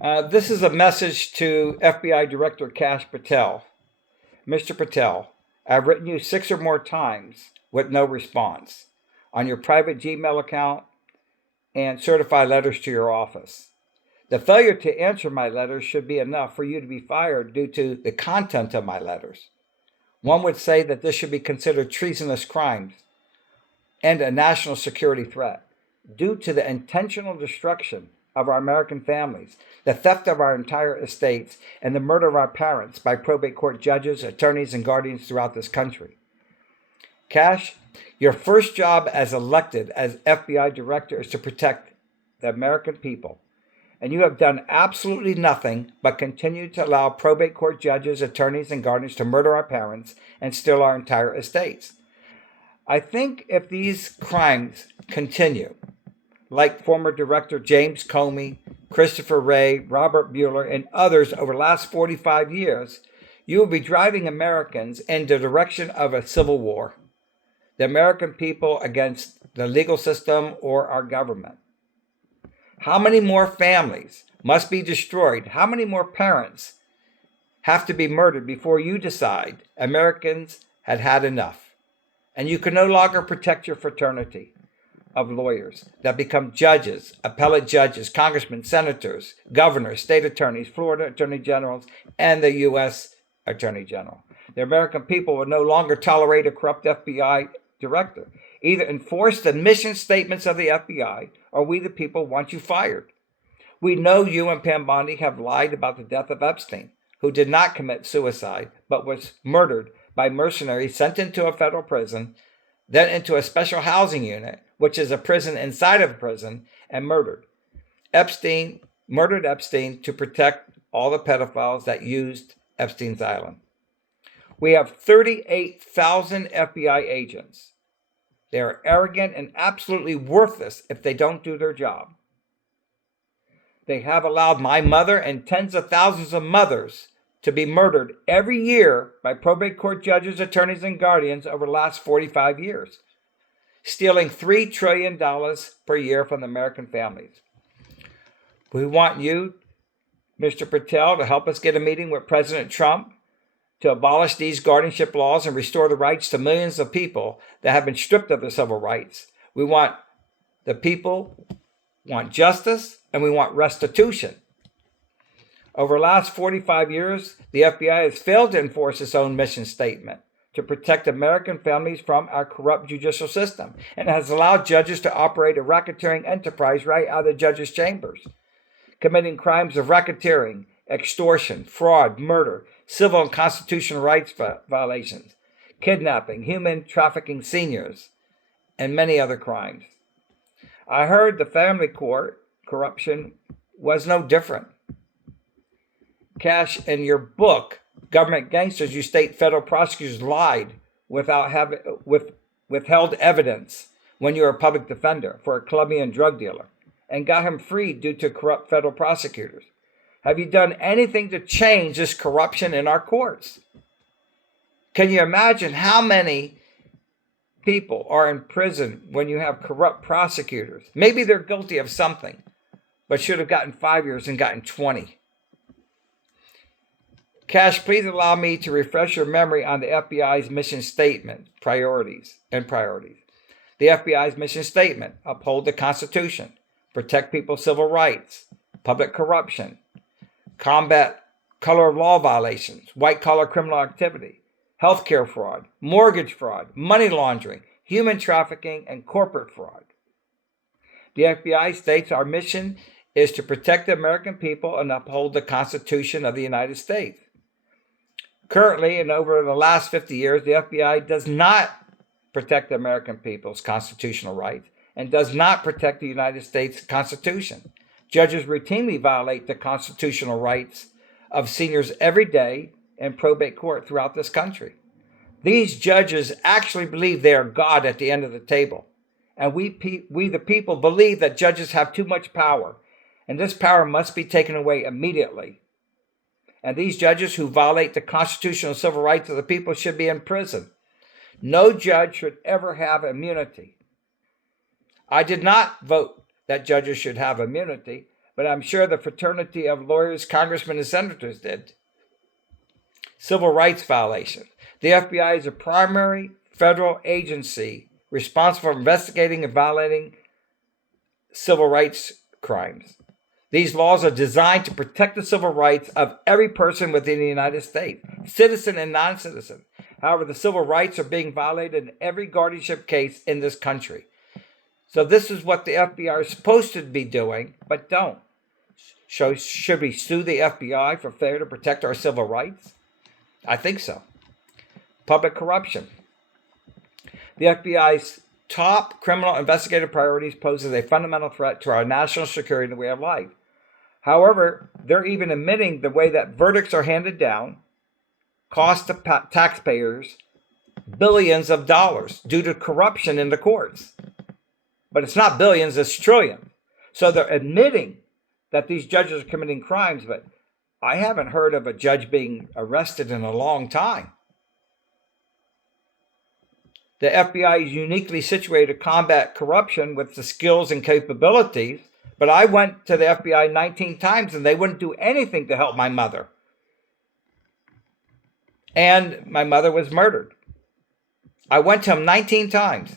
This is a message to FBI Director Kash Patel. Mr. Patel, I've written you 6 or more times with no response on your private Gmail account and certified letters to your office. The failure to answer my letters should be enough for you to be fired due to the content of my letters. One would say that this should be considered treasonous crimes and a national security threat due to the intentional destruction of our American families, the theft of our entire estates, and the murder of our parents by probate court judges, attorneys, and guardians throughout this country. Kash, your first job as elected as FBI director is to protect the American people, and you have done absolutely nothing but continue to allow probate court judges, attorneys, and guardians to murder our parents and steal our entire estates. I think if these crimes continue, like former director James Comey, Christopher Wray, Robert Mueller, and others over the last 45 years, you will be driving Americans in the direction of a civil war. The American people against the legal system or our government. How many more families must be destroyed? How many more parents have to be murdered before you decide Americans had had enough? And you can no longer protect your fraternity of lawyers that become judges, appellate judges, congressmen, senators, governors, state attorneys, Florida attorney generals, and the U.S. attorney general. The American people will no longer tolerate a corrupt FBI director. Either enforce the mission statements of the FBI, or we the people want you fired. We know you and Pam Bondi have lied about the death of Epstein, who did not commit suicide, but was murdered by mercenaries sent into a federal prison, then into a special housing unit, which is a prison inside of a prison, and murdered. Epstein murdered Epstein to protect all the pedophiles that used Epstein's Island. We have 38,000 FBI agents. They are arrogant and absolutely worthless if they don't do their job. They have allowed my mother and tens of thousands of mothers to be murdered every year by probate court judges, attorneys, and guardians over the last 45 years, stealing $3 trillion per year from the American families. We want you, Mr. Patel, to help us get a meeting with President Trump to abolish these guardianship laws and restore the rights to millions of people that have been stripped of their civil rights. We want the people, want justice, and we want restitution. Over the last 45 years, the FBI has failed to enforce its own mission statement to protect American families from our corrupt judicial system, and has allowed judges to operate a racketeering enterprise right out of the judges' chambers, committing crimes of racketeering, extortion, fraud, murder, civil and constitutional rights violations, kidnapping, human trafficking seniors, and many other crimes. I heard the family court corruption was no different. Kash, in your book, Government Gangsters, you state federal prosecutors lied withheld evidence when you were a public defender for a Colombian drug dealer and got him freed due to corrupt federal prosecutors. Have you done anything to change this corruption in our courts? Can you imagine how many people are in prison when you have corrupt prosecutors? Maybe they're guilty of something, but should have gotten 5 years and gotten 20. Kash, please allow me to refresh your memory on the FBI's mission statement, priorities. The FBI's mission statement: uphold the Constitution, protect people's civil rights, public corruption, combat color of law violations, white-collar criminal activity, healthcare fraud, mortgage fraud, money laundering, human trafficking, and corporate fraud. The FBI states our mission is to protect the American people and uphold the Constitution of the United States. Currently, and over the last 50 years, the FBI does not protect the American people's constitutional rights and does not protect the United States Constitution. Judges routinely violate the constitutional rights of seniors every day in probate court throughout this country. These judges actually believe they are God at the end of the table. And we the people believe that judges have too much power, and this power must be taken away immediately. And these judges who violate the constitutional and civil rights of the people should be in prison. No judge should ever have immunity. I did not vote that judges should have immunity, but I'm sure the fraternity of lawyers, congressmen, and senators did. Civil rights violations. The FBI is a primary federal agency responsible for investigating and violating civil rights crimes. These laws are designed to protect the civil rights of every person within the United States, citizen and non-citizen. However, the civil rights are being violated in every guardianship case in this country. So this is what the FBI is supposed to be doing, but don't. So should we sue the FBI for failure to protect our civil rights? I think so. Public corruption. The FBI's top criminal investigative priorities poses a fundamental threat to our national security and way of life. However, they're even admitting the way that verdicts are handed down cost the taxpayers billions of dollars due to corruption in the courts. But it's not billions, it's trillions. So they're admitting that these judges are committing crimes, but I haven't heard of a judge being arrested in a long time. The FBI is uniquely situated to combat corruption with the skills and capabilities, but I went to the FBI 19 times and they wouldn't do anything to help my mother. And my mother was murdered. I went to them 19 times.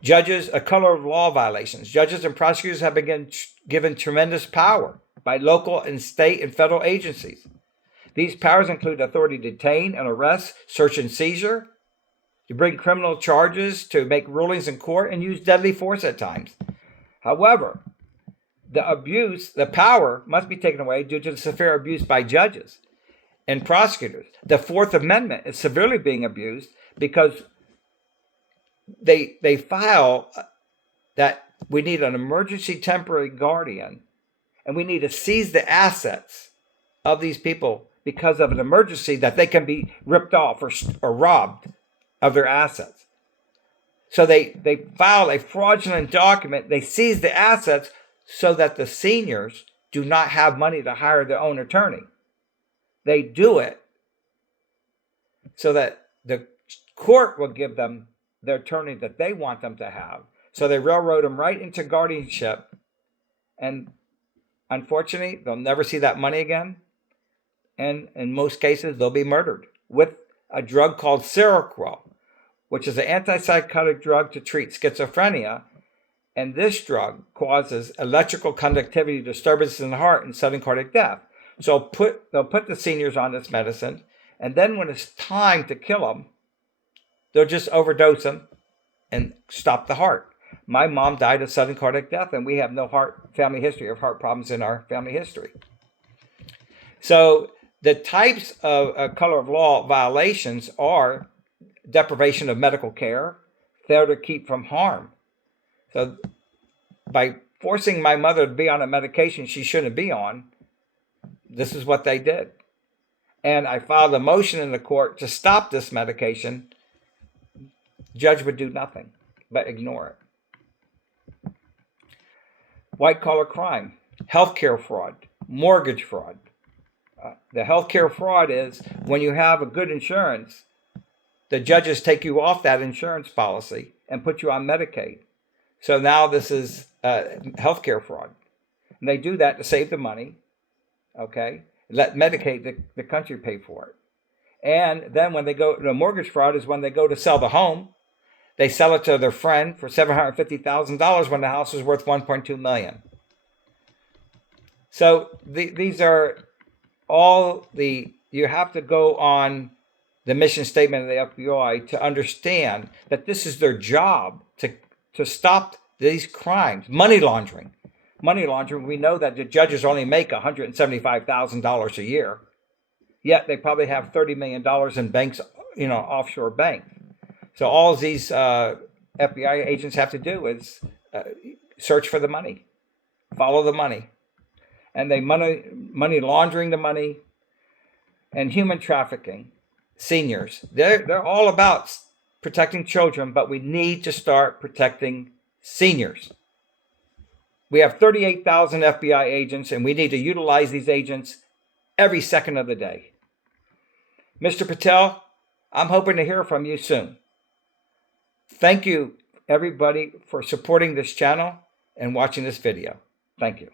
Judges, a color of law violations. Judges and prosecutors have been given tremendous power by local and state and federal agencies. These powers include authority to detain and arrest, search and seizure, to bring criminal charges, to make rulings in court, and use deadly force at times. However, the power must be taken away due to the severe abuse by judges and prosecutors. The Fourth Amendment is severely being abused because they file that we need an emergency temporary guardian and we need to seize the assets of these people because of an emergency that they can be ripped off or robbed of their assets. So they file a fraudulent document, they seize the assets so that the seniors do not have money to hire their own attorney. They do it so that the court will give them the attorney that they want them to have. So they railroad them right into guardianship. And unfortunately, they'll never see that money again. And in most cases, they'll be murdered with a drug called Seroquel, which is an antipsychotic drug to treat schizophrenia. And this drug causes electrical conductivity disturbances in the heart and sudden cardiac death. So they'll put the seniors on this medicine, and then when it's time to kill them, they'll just overdose them and stop the heart. My mom died of sudden cardiac death, and we have no family history of heart problems in our family history. So the types of color of law violations are deprivation of medical care, failure to keep from harm. So by forcing my mother to be on a medication she shouldn't be on, this is what they did. And I filed a motion in the court to stop this medication. Judge would do nothing but ignore it. White collar crime, healthcare fraud, mortgage fraud. The healthcare fraud is when you have a good insurance, the judges take you off that insurance policy and put you on Medicaid. So now this is healthcare fraud. And they do that to save the money, okay? Let Medicaid, the country, pay for it. And then when they go, the mortgage fraud is when they go to sell the home, they sell it to their friend for $750,000 when the house is worth $1.2 million. So these are all you have to go on the mission statement of the FBI to understand that this is their job to stop these crimes. Money laundering. Money laundering, we know that the judges only make $175,000 a year, yet they probably have $30 million in banks, offshore banks. So all these FBI agents have to do is search for the money, follow the money. And they money laundering the money, and human trafficking, seniors. They're all about protecting children, but we need to start protecting seniors. We have 38,000 FBI agents, and we need to utilize these agents every second of the day. Mr. Patel, I'm hoping to hear from you soon. Thank you, everybody, for supporting this channel and watching this video. Thank you.